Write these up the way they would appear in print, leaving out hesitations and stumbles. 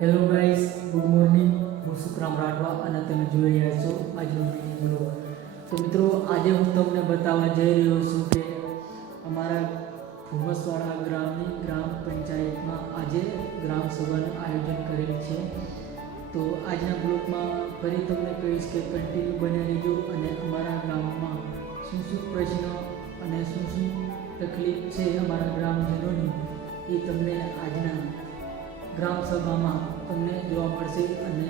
Hello guys, good morning. હું સુખરામ રાઠવા અને તમે જોઈ રહ્યા છો આજનો મિની બ્લોગ. તો મિત્રો, આજે હું તમને બતાવવા જઈ રહ્યો છું કે અમારા ભૂમસવાડા ગ્રામની ગ્રામ પંચાયતમાં આજે ગ્રામ સભાનું આયોજન કરેલ છે. તો આજના બ્લોગમાં ફરી તમને કહીશ કે કન્ટિન્યુ બની રહેજો અને અમારા ગામમાં શું શું પ્રશ્ન અને શું શું તકલીફ છે અમારા ગ્રામજનોની એ તમને આજના ગ્રામ સભામાં તમને જોવા મળશે અને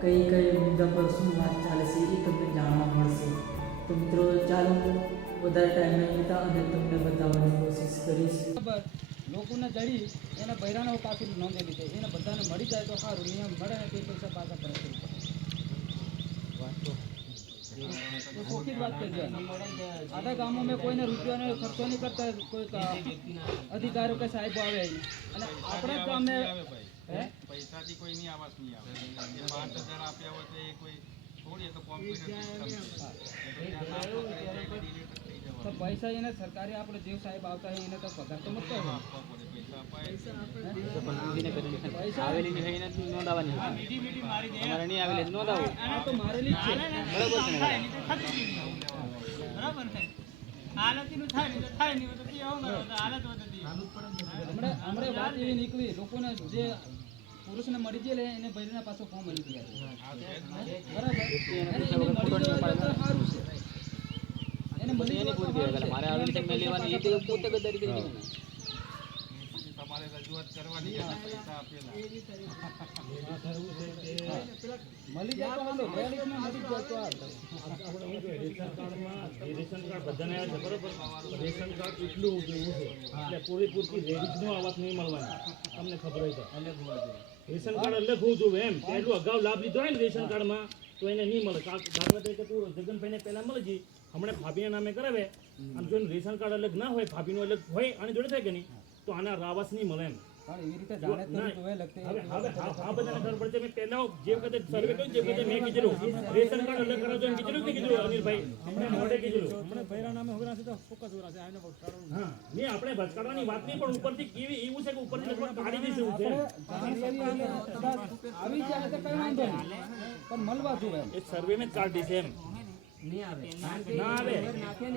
કઈ કઈ મુદ્દા પર શું વાત ચાલશે એ તમને જાણવા મળશે. તો મિત્રો, ચાલો વધારે ટાઈમ નહીં લેતા અને તમને બતાવવાની કોશિશ કરીશ. લોકોને જડી એના બૈરાનો પાછું નોંધેલી છે, એને બધાને મળી જાય તો સારું, નિયમ મળે ને તે પૈસા પાછા કરે છે. ચોખ્ખી જ વાત છે. આધા ગામમાં મેં કોઈને રૂપિયાનો ખર્ચો નહીં કરતા, કોઈ અધિકારીઓ કે સાહેબો આવે અને આપણા જ ગામે પૈસાથી કોઈ નહીં આવાસ નહીં આવે. 5,000 આપ્યા હોય તો એ કોઈ થોડી તો તો પૈસા એને સરકારી આપણે જે સાહેબ આવતા હોય એને તો પગાર તો મળતો હોય. મારેલી જ છે. હમણાં વાત એવી નીકળી, લોકોને જે પુરુષને મળી જાય એને બૈરીના પાછો ફોર્મ મળી ગયા બરાબર. સારું છે, એને મળી મારે આવેલી છે લેવાની એ પોતે ગદ્દારી કરી તમારે રજૂઆત કરવાની પૈસા આપેલા મળી જાય તો વાંધો મળી જાય તો રેશન કાર્ડ બધાને આવે છે બરોબર. રેશન કાર્ડ એટલું જેવું છે એટલે પૂરેપૂરતી લેડીઝનો આવાસ નહીં મળવાનો, તમને ખબર હોય તો. રેશન કાર્ડ અલગ હોવું જોઈએ એમ. એટલું અગાઉ લાભ લીધો હોય ને રેશન કાર્ડમાં તો એને નહીં મળે. દાખલા તરીકે તું જગનભાઈને પહેલાં મળે છે, હમણાં ભાભીના નામે કરાવે, આમ જો રેશન કાર્ડ અલગ ના હોય, ભાભીનું અલગ હોય આની જોડે થાય કે નહીં, તો આના રાવાસ નહીં મળે એમ. એવી રીતે જાણે તો લગતી હવે આ બધાને ખબર પડશે. મેં પહેલા જે વખતે સર્વે કર્યું જે વખતે મેં કીધેલું રેશન કાર્ડ અલગ કરાવજો એમ કીધેલું કે કીધું અનિલભાઈ હમણાં મોઢે કીધેલું. હા, મેં આપણે ભટકાડવાની વાત નહીં, પણ ઉપરથી કેવી એવું છે કે ઉપરથી લગભગ કાઢી દઈશું છે. આવી જાય તો કઈ વાંધો નહીં, પણ મળવા જોઈએ એ સર્વે મેં કાઢી છે એમ ના આવે.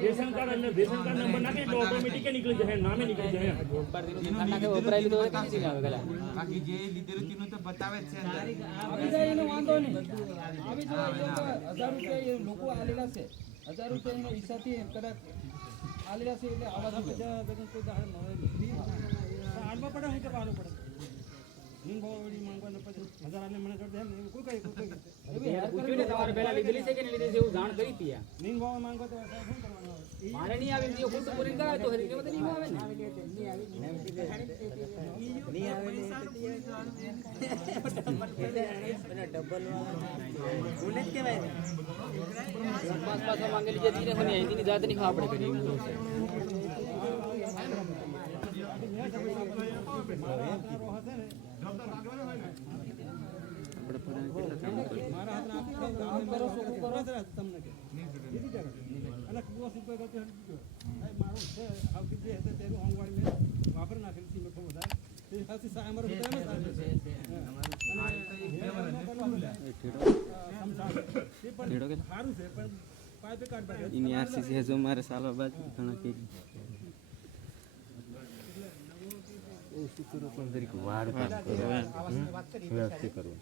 રેશન કાર્ડ અને રેશન કાર્ડ નંબર નાખે તો ઓટોમેટિક નીકળી જાય, નામે નીકળી જાય. બાકી જે લીધેલું તેનું તો બતાવે જ છે. આવી જાય એનો વાંધો નહીં, આવી જાય 1000 રૂપિયા લોકો આલેલા છે, 1000 રૂપિયા એનો હિસાબથી કદાચ આલેલા છે એટલે આવા જોઈએ. મારે નહીં આવે પૂરી કરાવે તો નહીં આવે ને. પાછા માંગેલી જતી ને એની જાત નહીં આપણે કરી મારે સાલો બાદ ઘણા કે વાડ વ્યવસ્થિત કરવું.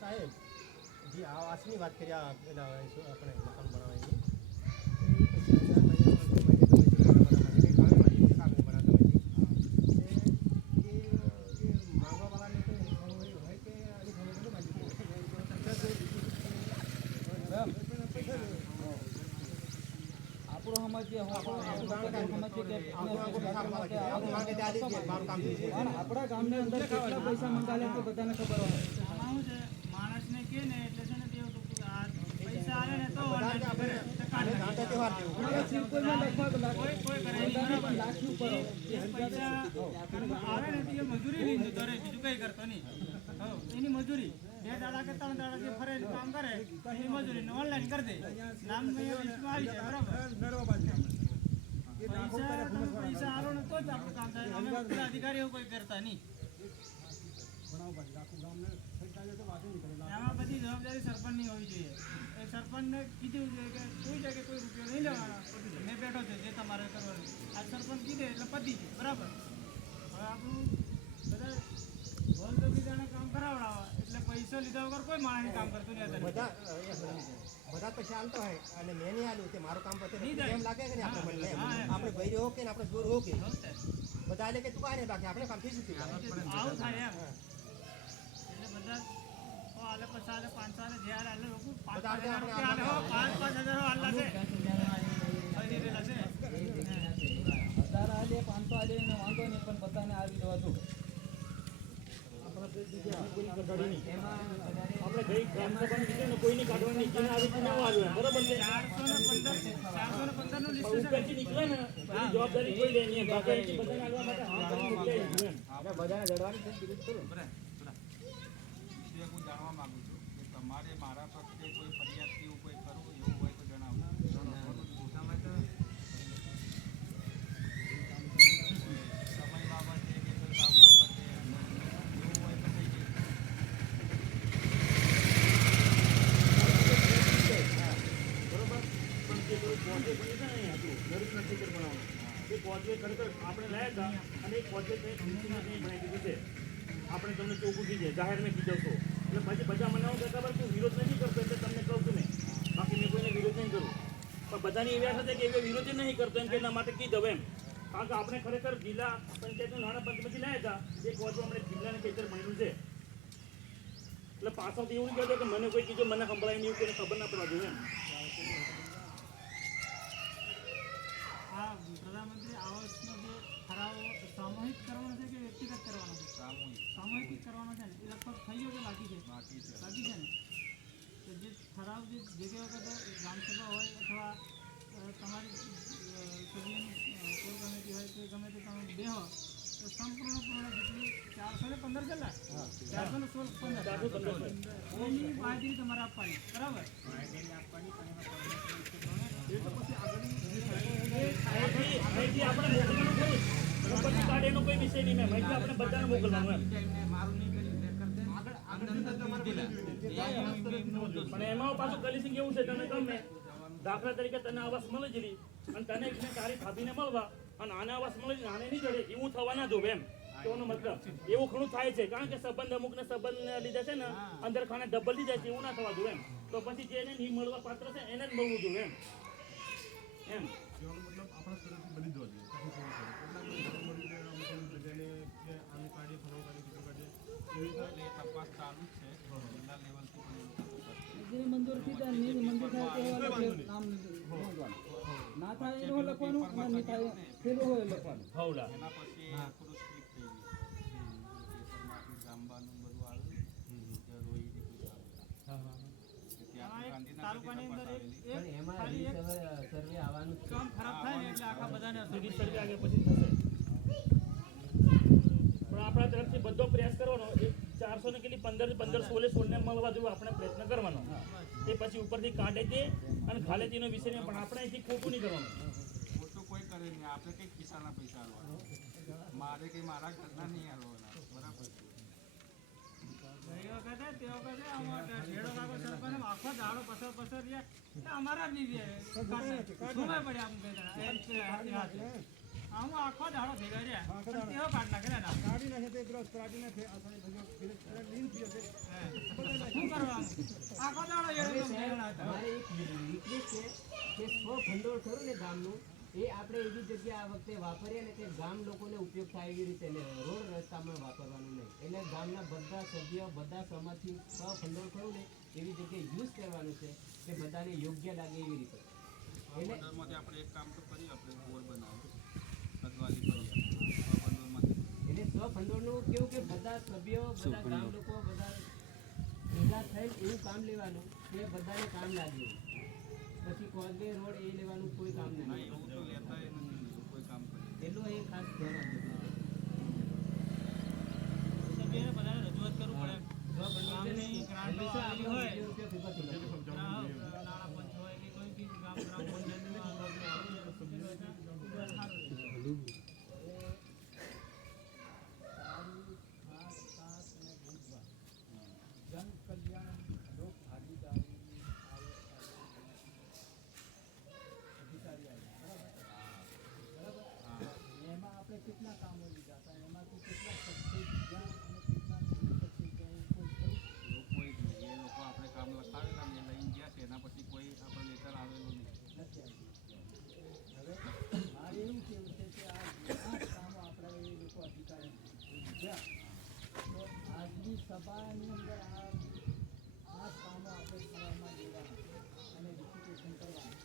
સાહેબ જે આવાસની વાત કરી આપણે મકાન બનાવવાની આપણા ગામની અંદર કેટલા પૈસા મંગાવે તો બધાને ખબર હોય. માણસને કે ને એટલે છે ને પૈસા આવે ને તો મજૂરી લીધું કરે, બીજું કઈ કરતો નહીં. એની મજૂરી 2 દાડા કે 3 દાડા જે ફરે કામ કરે એ મજૂરી ઓનલાઈન કરી દે, નામ લિસ્ટમાં આવી જાય. બરાબર. પૈસા તમે પૈસા આલો ને તો જ આપણું કામ થાય. અમે પેલા અધિકારીઓ કોઈ કરતા નહીં. એમાં બધી જવાબદારી સરપંચની હોવી જોઈએ. એ સરપંચને કીધું છે કે કોઈ જગ્યાએ કોઈ રૂપિયો નહીં લેવાનો. મેં બેઠો છે જે તમારે કરવાનું. આ સરપંચ કીધે એટલે પતી છે બરાબર. હવે આપણું બધા વોલદોબીદાને કામ કરાવડાવવા એટલે પૈસા લીધા વગર કોઈ માણસ કામ કરતું નહીં અત્યારે. બધા પૈસા આલતો હોય અને મેં નહીં આલ્યું તે મારું કામ પતે નહીં એટલે થાય. એમ લાગે કે ને આપણે મળે એમ. હા, એમ. આપણે ભાઈ હો કે ને આપણે જોર હો કે બધા આલે કે તું કાંઈ નહીં બાકી આપણે કામ થઈ જતું આવું થાય એમ. એટલે બધા સો આલે 50 આલે 500 આલે જે આલે લોકો 5,000 રૂપિયા આલે હો 5,000 આલે છે. ફરી રહેલા છે. 1000 આલે 500 આલે એને વાંધો નહીં, પણ બધાને આવી જવા દો. આપણે ગઈ ગ્રામસભાની કીધું ને કોઈની કાઢવાની નહીં, જેને આવી તેને આવ્યું બરોબર છે. 415 નું લિસ્ટ છે. ઉપરથી નીકળે ને એની જવાબદારી કોઈ લે નહીં. બાકી અહીંથી બધાને આવવા માટે હા કરીને મોકલાઈ દીધું એમ. બરાબર. બીજું એક હું જાણવા માંગુ છું કે તમારે મારા પ્રત્યે કોઈ ફરિયાદ કે એવું કોઈ કરવું એવું હોય તો જણાવો. સમય બાબતે કે કોઈ કામ બાબતે એવું હોય તો થઈ જાય. બરોબર, પણ જે કોઈ કોર્ટે બની છે ને અહીંયા હતું નરેશ નરસિંહર બનાવવાનું એ કોર્ટે ખરેખર આપણે લાયા હતા અને એ કોર્ટે કંઈ ખુશીમાં કંઈ બનાવી દીધું છે. આપણે તમને ચોખ્ખું કીધે જાહેર મેં કીધો છો એટલે પછી બધા મને આવું કહેતા તું વિરોધ નથી કરતો એટલે તમને કહું છું મેં, બાકી મેં કોઈને વિરોધ નહીં કરું. પણ બધાની એવી આશા છે કે એ વિરોધ નહીં કરતો એમ કે એના માટે કીધું એમ. કારણ કે આપણે ખરેખર જિલ્લા પંચાયતનું નાણાં પંચમાંથી લાયા હતા એ કોર્ટમાં આપણે જિલ્લાને ખેતર બન્યું છે. એટલે પાછળથી એવું કહેતો કે મને કોઈ કીધું મને સંભળાય નહીં કોઈને ખબર ના પડવા જોઈએ એમ. આ પ્રધાનમંત્રી આવાસનો જે ઠરાવ સામૂહિક કરવાનો છે કે વ્યક્તિગત કરવાનો છે? સામૂહિક કરવાનો છે ને એ લગભગ થઈ ગયો કે બાકી છે? બાકી છે ને. તો જે ઠરાવ જે જગ્યા વખતે ગ્રામસભા હોય અથવા તમારી સભ્યની કોર કમિટી હોય તો ગમે તે તમે બેહો તો સંપૂર્ણપૂર્ણ જેટલી 415 કેટલા 416 એની બાહેધરી તમારે આપવાની બરાબર. અહીંથી આપણે મોકલવાનું ખરું. ઉપરથી કાર્ડ એનો કોઈ વિષય નહીં મેમ. અહીંથી આપણે બધાને મોકલવાનું એમ. પણ એમાં પાછું કલિસિંગ એવું છે તને ગમે દાખલા તરીકે તને આવાસ મળી જલી અને તને એકને તારી ભાભીને મળવા અને આને આવાસ મળી આને નહીં જડે એવું થવા ના જોવે એમ. તોનો મતલબ એવું ઘણું થાય છે કારણ કે સંબંધ અમુકને સંબંધ લીધે છે ને અંદર ખાને ડબલ થઈ જાય છે એવું ના થવા જોઈએ એમ. તો પછી જેને નહીં મળવા પાત્ર છે એને જ મળવું જોઈએ એમ. એમ એટલે એ તપાસ ચાલુ જ છે જિલ્લા લેવલથી પણ એવું તપાસ જે મંજૂર થઈ જાય નહીં મંજૂર થાય તો એવા નામ નોંધવાનું. ના થાય એનું લખવાનું અને નહીં થાય પેલું હોય લખવાનું. હવલા એના પછી થોડું સ્ટ્રિક્ટ થઈ ગયું. પેપરમાં જાંબાનું બધું આવ્યું કે રોહિણી કોઈ આવ્યું. ત્યાં તાલુકાની અંદર ગાંધીનગરની એક ખાલી એક કામ ખરાબ થાય ને એટલે આખા બધાને અસર સીધી સર્વે આગળ પછી થશે. પણ આપણા તરફથી બધો પ્રયાસ કરવાનો. 400 ને કેટલી 15 ને મળવા જેવું આપણે પ્રયત્ન કરવાનો. તે પછી ઉપરથી કાઢે તે અને ખાલેતીનો વિષય નહીં પણ આપણે અહીંથી ખોટું નહીં કરવાનું. ખોટું કોઈ કરે નહીં. આપણે કંઈક કિસ્સાના પૈસા આવવાના. મારે કંઈ મારા ઘરના નહીં આવવાના. બરાબર છે. ગઈ વખતે તે વખતે આમાં ઢેડો કાકો સરપંચ આખો દાડો પસર રહ્યા તો અમારા જ લીધે સમય પડ્યા આમ કઈ આમ આખો દાડો ભેગા રહ્યા પણ તેઓ કાઢ નાખે ને શું કરવાનું આખો દાડો એડો હતા. મારે એક રિક્વેસ્ટ છે કે 100 ભંડોળ ખરું ને ગામનું એ આપણે એવી જગ્યા આ વખતે વાપરીએ ને કે ગામ લોકોને ઉપયોગ થાય એવી રીતે ને રોડ રસ્તામાં વાપરવાનું નહીં. એટલે ગામના બધા સભ્યો બધા સમાજથી 100 ભંડોળ ખરું ને એવી જગ્યાએ યુઝ કરવાનું છે કે બધાને યોગ્ય લાગે એવી રીતે. બંદરમાંથી આપણે એક કામ તો કર્યું. આપણે બોર બનાવ્યો કદવાલી કરી બંદરમાંથી એટલે 100 ભંડોળનું કેવું કે બધા સભ્યો બધા ગામ લોકો બધા ભેગા થઈને એવું કામ લેવાનું કે બધાને કામ લાગે. પછી કોઝવે રોડ એ લેવાનું કોઈ કામ ના નહીં. એવું તો લેતા નથી કોઈ કામ કરે. એટલું એ ખાસ ધ્યાન આપજો. સભ્યોને બધાને રજૂઆત કરવું પડે. ગામની ગ્રાન્ટો આવી હોય નાણાં પંચ હોય કે કોઈ બી ગામ ગ્રામ પંચાયતમાં કામો લીધા હતા એમાંથી કેટલા સક્સેસ ગયા અને કેટલા નહીં સક્સેસ ગયા એવું કોઈ ખરું? કોઈ જ નહીં. એ લોકો આપણે કામ લખાવેલા ને એ લઈને ગયા છે, એના પછી કોઈ આપણે લેટર આવેલો નહીં. નથી આવ્યું. હવે મારે એવું કેવું છે કે આ જે 8 કામો આપણા એ લોકો અધિકારી લીધા તો આજની સભાની અંદર આ 8 કામો આપણે ઠરાવમાં લેવાના અને રિપીટેશન કરવાનું.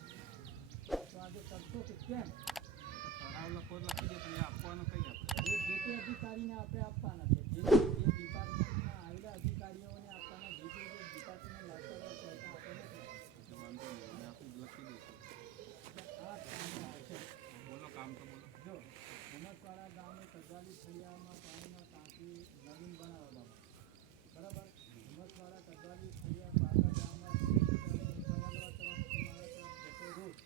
તો આજે કરશો કે કેમ? ઠરાવ લખો લખી દે પણ એ આપવાનો કઈ આપણે? એ જે તે અધિકારીને આપણે આપવાના છે જે ડિપાર્ટમેન્ટના આવેલા અધિકારીઓને આપવાના જે ડિપાર્ટમેન્ટ લાગતા હોય છે આપણે નથી. એટલે વાંધો નહીં, એ આપણે લખી દઈશું. આ કામો આવશે. બોલો કામ તો બોલો. જો ઉમરપાડા ગામે કદવાલી ફળિયામાં પાણીના ટાંકી નવીન બનાવવા બાબત બરાબર. ઉમરપાડા કદવાલી ફળિયા પાકા ગામમાં કવાલવા તરફથી મારા તરફ જતો રોડ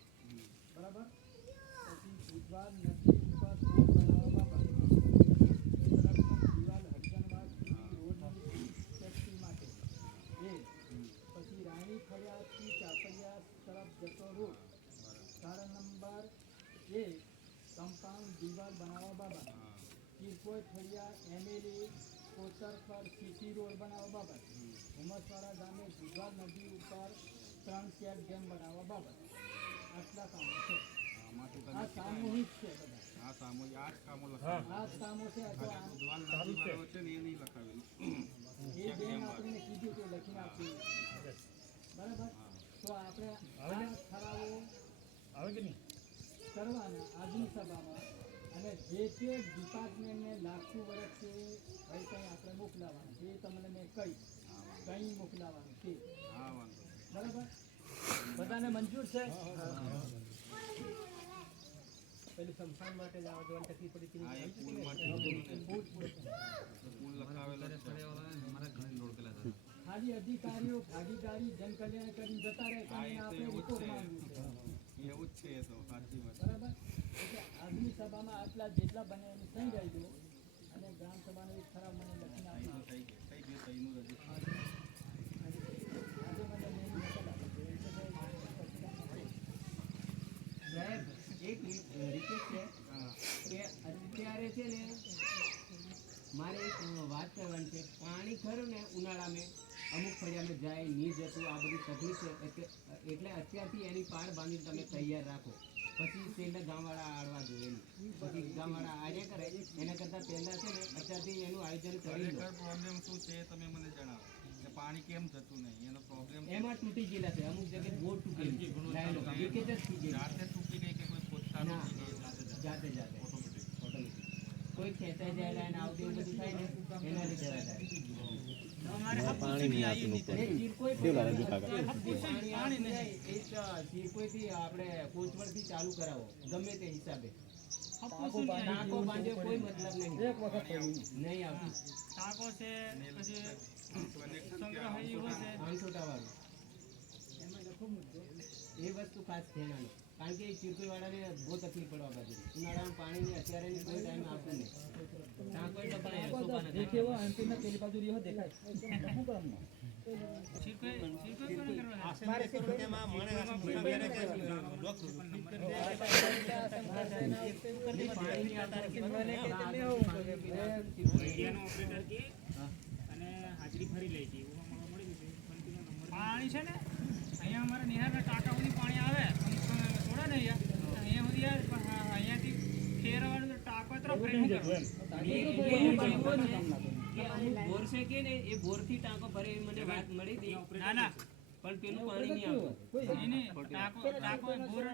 બરાબર. પછી બુધવાર નદી ઉપર પુલ બનાવવા બાબત એ તરફનો દિવાલ હરિજનવાડ રોડની સેફ્ટી માટે એ પછી રાણી ફળિયાથી ચાપડિયા તરફ જતો રોડ 4 નંબર એ કમ્પાઉન્ડ દિવાલ બનાવવા બાબત હા. કિરકોય ફળિયા MLA કોતર પર સીસી રોડ બનાવવા બાબત ઉમરપાડા ગામે બુધવાર નદી ઉપર 3 ચેક ડેમ બનાવવા બાબત આટલા કામો છે. આમાંથી આ તમે સામૂહિક છે બધા. આ સામો આ જ કામો લખાવેલા. આ જ કામો છે. અથવા આ બુધવાર નદીવાળો છે ને એ નહીં લખાવેલું. એ બેન આપણને કીધું કે લખીને આપીએ બરાબર. તો આપણે આ ઠરાવો આવે કે નહીં? કરવાના આજની સભામાં અને જે તે ડિપાર્ટમેન્ટને લાગતું વર્ષ છે ભાઈ કંઈ આપણે મોકલાવવાનું છે એ તમને મેં કહી કંઈ મોકલાવવાનું છે હા વાંધો નહીં. બરાબર. બધાને મંજૂર છે? પેલું સંસ્થાન માટે જવા જવાની તકલીફ પડી હતી હા એ પુલ માટે પુલ લખાવેલો છે. ખાલી અધિકારીઓ ભાગીદારી જનકલ્યાણ કરીને જતા રહે હા, કારણ એ તો આપણે એવું જ રિપોર્ટ છે. માંગવું છે એવું જ છે એ તો સાચી વાત. બરાબર. એટલે આજની સભામાં આટલા જેટલા બને એની સહી રહી દો અને ગ્રામ સભાનો એક ઠરાવ મને લખીને સહી આપો. તો થઈ ગઈ. થઈ ગયું સહીનું રજીસ્ટર. આજે મને મેં નકલ આપી છે. સાહેબ એક રિક્વેસ્ટ છે હા. કે અત્યારે છે ને મારે એક વાત કરવાની છે. પાણી ખરું ને ઉનાળામાં અમુક ફળિયામાં જાય નહીં જતું આ બધી તકલીફ છે એટલે અત્યારથી એની પાળ બાંધીને તમે તૈયાર રાખો. પછી છેલ્લે ગામવાળા આડવા જોઈએ નહીં. પછી ગામવાળા આડ્યા કરે એના કરતાં પહેલાં છે ને અત્યારથી એનું આયોજન કરી લો. ખરેખર પ્રોબ્લેમ શું છે એ તમે મને જણાવો કે પાણી કેમ જતું નહીં એનો પ્રોબ્લેમ એમાં તૂટી ગયેલા છે અમુક જગ્યાએ બોર તૂટી લાયેલો લીકેજ જ થઈ ગઈ. જાતે તૂટી ગઈ કે કોઈ ખોદકામ ના તૂટી ગઈ? જાતે જાતે ઓટોમેટિક કોઈ ખેંચાઈ જાય અને આવું તેવું બધું થાય ને એના લીધે થાય. એ ચીરકોઈ પાણી જાય એ ચીરકોઈથી આપણે કોચવડથી ચાલુ કરાવો ગમે તે હિસાબે. ટાંકો બાંધ્યો કોઈ મતલબ નહીં. નહીં આવતું ટાંકો છે પછી સંગ્રહ એવો છે 500 વાળું એ વસ્તુ ખાસ ધ્યાન આલો. કારણ કે ચીરકોઈવાળાને બહુ તકલીફ પડવા બાજુ ઉનાળામાં પાણીની અત્યારે કોઈ ટાઈમ આવતું નહીં. ટાંકો જે કેવો એમપીના પેલી બાજુ રહ્યો દેખાય શું કરવાનું? મારે કરું તેમાં મને મીડિયાનો ઓપરેટર કે અને હાજરી ભરી લે છે એવું મળી ગયું પાણી છે ને અહીંયા અમારે નિહારના ટાંકા સુધી પાણી આવે થોડા ને અહીંયા સુધી અહીંયાથી ફેરવાનું ટાંકો તરફ ફેરવું બોર છે કે ને એ બોરથી ટાંકો ભરે એવી મને વાત મળી હતી. ના ના પણ પેલું પાણી નહીં આવતું. નહીં ટાંકો બોર એ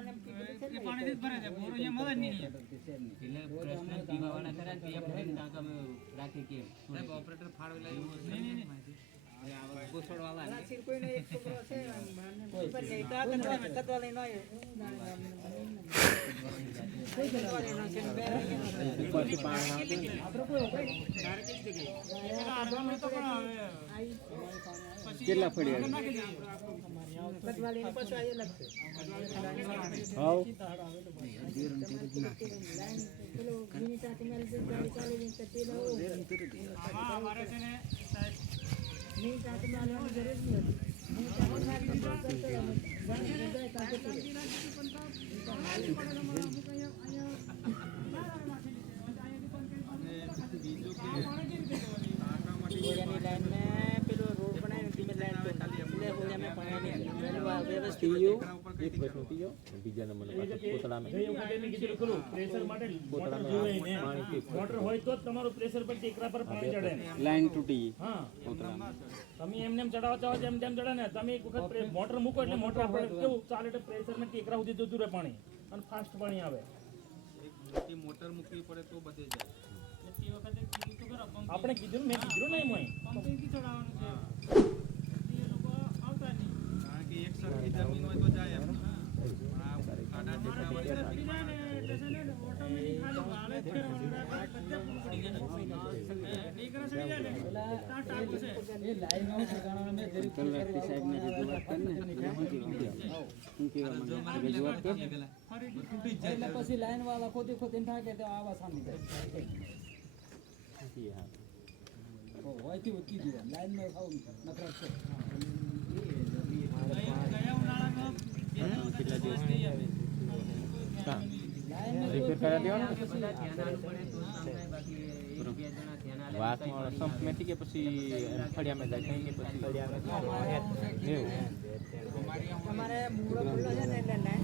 પાણીથી જ ભરે છે બોર અહીંયા મળે જ નહીં એટલે પ્રશ્ન પીવાવાળા ખરા ને ત્યાં ભરીને ટાંકામાં રાખી કે ઓપરેટર નહીં કેટલા અમારે છે ને ગઈ વખતે મેં કીધું ખરું, પ્રેશર માટે મોટર જોવે ને. મોટર હોય તો જ તમારું પ્રેશર પર ટેકરા પર પાણી ચડે ને. લાઈન તૂટી હા તમે એમને એમ ચડાવવા ચાહો છો એમ તેમ ચડે ને. તમે એક વખત મોટર મૂકો એટલે મોટર આપણે કેવું ચાલે એટલે પ્રેશર માં ટેકરા સુધી જતું રહે પાણી અને ફાસ્ટ પાણી આવે. મોટી મોટર મૂકવી પડે તો બધે જાય. તે વખતે કીધું તો ખરા પંપ આપણે કીધું ને, મેં કીધું નહીં મોય. પંપિંગથી ચડાવવાનું છે એ લોકો આવતા નહીં કારણ કે એક સરખી જમીન હોય તો જાય એમ. પણ આ ખાડા જેટલા હોય પ્રેશર પડી જાય ને એટલે છે ને ઓટોમેટિક ખાલી વાળે જ ફેરવાનું બધે ફૂલ પડી જાય ટેકરા ચડી જાય ને ત્યાં ટાંકો છે એ લાઈન આઉટ ઠેકાણા મેં જરીક એટલે પછી લાઈન વાળા ખોદી ખોદીને થાકે તો આવા સામી જાય હોયથી ઉચકી જીવા લાઈનમાં ખાવ નફરત છે ગયા ઉનાળામાં કેટલા દિવસ ગઈ અમે બધા ધ્યાન આલવું પડે તો જ કામ થાય. બાકી એક બે જણા ધ્યાન આલે વાસમાં સંપમેથી કે પછી ફળિયામાં જાય કઈ કે પછી અમારે મૂળો ખુલ્લો છે ને એટલે લાઈન